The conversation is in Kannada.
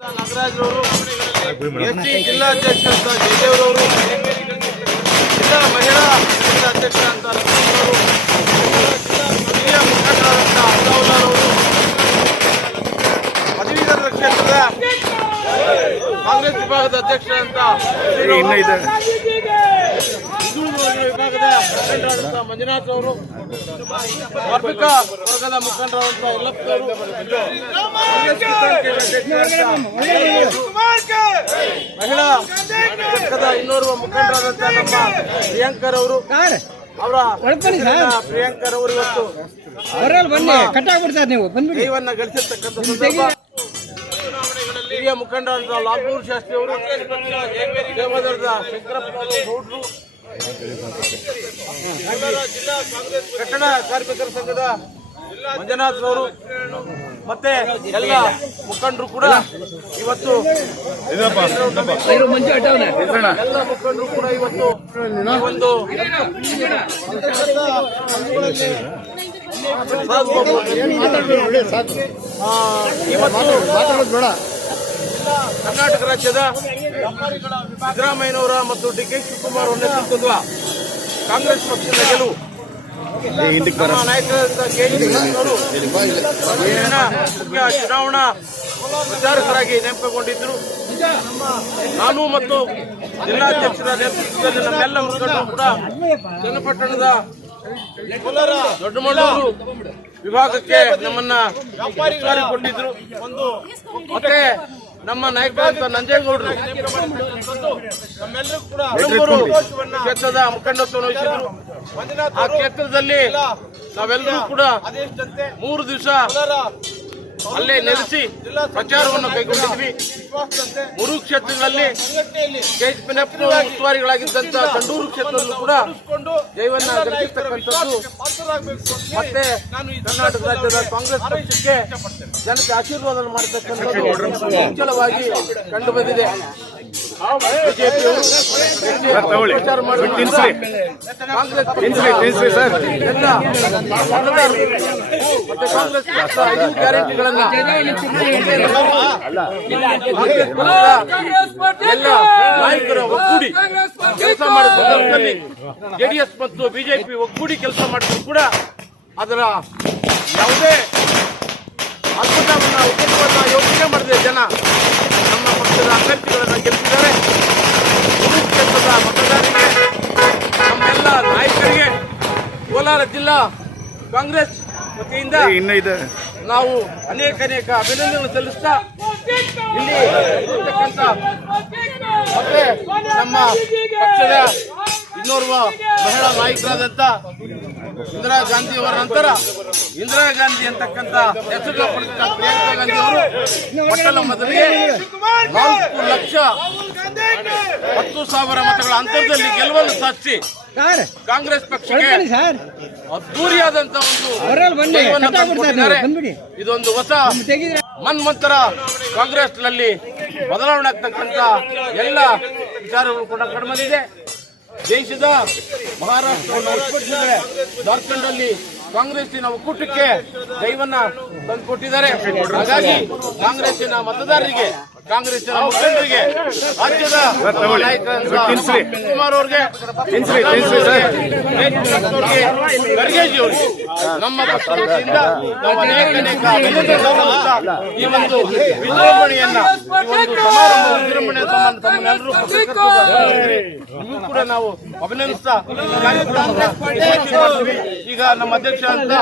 ನಾಗರಾಜ್ರವರು ಎಸ್ ಟಿ ಜಿಲ್ಲಾಧ್ಯಕ್ಷ ಅಂತ ಜಯದೇವ್ರವರು ಜಿಲ್ಲಾ ಮಹಿಳಾ ಜಿಲ್ಲಾ ಅಧ್ಯಕ್ಷ ಅಂತ ಲಕ್ಷ್ಮಣರವರು ಹಿರಿಯ ಕ್ಷೇತ್ರದ ಕಾಂಗ್ರೆಸ್ ವಿಭಾಗದ ಅಧ್ಯಕ್ಷರಂತ ವಿಭಾಗದ ಮಂಜುನಾಥ್ ಅವರು ಕಾರ್ಮಿಕ ವರ್ಗದ ಮುಖಂಡರಾದಂತಹ ಮಹಿಳಾ ಘಟಕದ ಇನ್ನೋರ್ವ ಮುಖಂಡರಾದಂತಹ ನಮ್ಮ ಪ್ರಿಯಾಂಕರ್ ಅವರು ಅವರ ಪ್ರಿಯಾಂಕರ್ ಅವರು ಇವತ್ತು ಅವರಲ್ಲಿ ಬನ್ನಿ ಕಟ್ಟಾಗ್ಬಿಡ್ತಾರೆ ನೀವು ಜೈವನ್ನ ಗಳಿಸಿರ್ತಕ್ಕಂಥ ಸಂದರ್ಭ. ಹಿರಿಯ ಮುಖಂಡರಾದ ಲಾಲ್ಪೂರ್ ಶಾಸ್ತ್ರಿ ಅವರು ದೇವದರದ ಶಂಕರಪ್ಪ ಗೌಡ್ರು ಕಟ್ಟಡ ಕಾರ್ಮಿಕರ ಸಂಘದ ಮಂಜುನಾಥ್ ಅವರು ಮತ್ತೆ ಎಲ್ಲ ಮುಖಂಡರು ಕೂಡ ಇವತ್ತು ಎಲ್ಲ ಮುಖಂಡರು ಕೂಡ ಇವತ್ತು ಈ ಒಂದು ಆ, ಇವತ್ತು ಕರ್ನಾಟಕ ರಾಜ್ಯದ ಸಿದ್ದರಾಮಯ್ಯನವರ ಮತ್ತು ಡಿ ಕೆ ಶಿವಕುಮಾರ್ ಅವರ ನೇತೃತ್ವದ ಕಾಂಗ್ರೆಸ್ ಪಕ್ಷದ ಗೆಲುವು. ನಮ್ಮ ನಾಯಕರಾದ ಕೆ ಅವರು ಮುಖ್ಯ ಚುನಾವಣಾ ಪ್ರಚಾರಕರಾಗಿ ನೇಮಕಗೊಂಡಿದ್ದರು. ನಾನು ಮತ್ತು ಜಿಲ್ಲಾಧ್ಯಕ್ಷರ ನೇತೃತ್ವದಲ್ಲಿ ನಮ್ಮೆಲ್ಲ ಮುಖಂಡರು ಕೂಡ ಚನ್ನಪಟ್ಟಣದ ದೊಡ್ಡಮಳ್ಳೂರು ವಿಭಾಗಕ್ಕೆ ನಮ್ಮನ್ನ ಕೊಂಡಿದ್ರು ಒಂದು ಮತ್ತೆ ನಮ್ಮ ನಾಯಕ ನಂಜೇಗೌಡರು. ನಮ್ಮೆಲ್ಲರೂ ಕೂಡ ಕ್ಷೇತ್ರದ ಮುಖಂಡತ್ವವನ್ನು ವಹಿಸಿದ್ರು. ಆ ಕ್ಷೇತ್ರದಲ್ಲಿ ನಾವೆಲ್ಲರೂ ಕೂಡ ಮೂರು ದಿವಸ ಅಲ್ಲೇ ನೆಲೆಸಿ ಪ್ರಚಾರವನ್ನು ಕೈಗೊಂಡಿದ್ವಿ. ಮೂರು ಕ್ಷೇತ್ರಗಳಲ್ಲಿ ಉಸ್ತುವಾರಿಗಳಾಗಿದ್ದಂತಹ ಉಸ್ತುವಾರಿಗಳಾಗಿದ್ದಂತ ತಂಡೂರು ಕ್ಷೇತ್ರದಲ್ಲೂ ಕೂಡ ಜೈವನ್ನ ಗಳಿಸಿರ್ತಕ್ಕಂಥದ್ದು ಮತ್ತೆ ಕರ್ನಾಟಕ ರಾಜ್ಯದ ಕಾಂಗ್ರೆಸ್ ಪಕ್ಷಕ್ಕೆ ಜನತೆ ಆಶೀರ್ವಾದ ಮಾಡತಕ್ಕಂಥದ್ದು. ನಿಚ್ಚಳವಾಗಿ ಕಂಡು ಬಂದಿದೆ. ಒಗ್ಗೂಡಿ ಕೆಲಸ ಜೆ ಸಂದರ್ಭದಲ್ಲಿ ಜೆಡಿಎಸ್ ಮತ್ತು ಬಿಜೆಪಿ ಒಗ್ಗೂಡಿ ಕೆಲಸ ಮಾಡಿದ್ರು ಕೂಡ ಅದರ ಯಾವುದೇ ಅದ್ಭುತವನ್ನ ಯೋಚನೆ ಮಾಡಿದೆ ಜನ ನಮ್ಮ ಪಕ್ಷದ ಅಭ್ಯರ್ಥಿಗಳನ್ನ ಗೆಲ್ಲಿಸಿದ್ದಾರೆ ಮೂರು ಕ್ಷೇತ್ರದ ಮತದಾರರಿಗೆ ನಮ್ಮೆಲ್ಲ ನಾಯಕರಿಗೆ ಕೋಲಾರ ಜಿಲ್ಲಾ ಕಾಂಗ್ರೆಸ್ ವತಿಯಿಂದ ನಾವು ಅನೇಕ ಅನೇಕ ಅಭಿನಂದನೆ ಸಲ್ಲಿಸ್ತಾ ಇಲ್ಲಿ ಇರ್ತಕ್ಕಂಥ ಮತ್ತೆ ನಮ್ಮ ಪಕ್ಷದ ಇನ್ನೋರ್ವ ಮಹಿಳಾ ನಾಯಕರಾದಂತ ಇಂದಿರಾ ಗಾಂಧಿ ಅವರ ನಂತರ ಇಂದಿರಾ ಗಾಂಧಿ ಅಂತಕ್ಕಂಥ ಹೆಸರು ಪಡೆದ ಪ್ರಿಯಾಂಕಾ ಗಾಂಧಿ ಅವರು ಮೊಟ್ಟಲ ಮೊದಲಿಗೆ ನಾಲ್ಕು ಲಕ್ಷ ಹತ್ತು ಸಾವಿರ ಮತಗಳ ಅಂತರದಲ್ಲಿ ಗೆಲುವನ್ನು ಸಾಧಿಸಿ ಕಾಂಗ್ರೆಸ್ ಪಕ್ಷಕ್ಕೆ ಅದ್ದೂರಿಯಾದಂತ ಒಂದು ಇದೊಂದು ಹೊಸ ಮನ್ಮಂತರ ಕಾಂಗ್ರೆಸ್ನಲ್ಲಿ ಬದಲಾವಣೆ ಆಗ್ತಕ್ಕಂತ ಎಲ್ಲ ವಿಚಾರಗಳು ಕೂಡ ಕಡಿಮೆ ದೇಶದ ಮಹಾರಾಷ್ಟ್ರವನ್ನು ಹೊರತುಪಡಿಸಿದರೆ ಜಾರ್ಖಂಡ್ ಅಲ್ಲಿ ಕಾಂಗ್ರೆಸ್ಸಿನ ಒಕ್ಕೂಟಕ್ಕೆ ದೈವನ್ನ ತಂದುಕೊಟ್ಟಿದ್ದಾರೆ. ಹಾಗಾಗಿ ಕಾಂಗ್ರೆಸ್ಸಿನ ಮತದಾರರಿಗೆ ಕಾಂಗ್ರೆಸ್ಸಿನ ಮುಖಂಡರಿಗೆ ರಾಜ್ಯದ ಕುಮಾರ್ ಅವ್ರಿಗೆ ಖರ್ಗೆಜಿ ಅವರಿಗೆ ನಮ್ಮ ಪಕ್ಷದ ವತಿಯಿಂದ ನಾವು ಅನೇಕ ಅನೇಕ ಈ ಒಂದು ವಿಜೃಂಭಣೆಯನ್ನ ಈ ಒಂದು ಸಮಾರಂಭ ವಿಜೃಂಭಣೆ ಸಂಬಂಧ ತಮ್ಮನ್ನೆಲ್ಲರೂ ಪತ್ರಕರ್ತರು ಕೂಡ ನಾವು ಅಭಿನಂದಿಸ್ತಾ ಈಗ ನಮ್ಮ ಅಧ್ಯಕ್ಷ ಅಂತ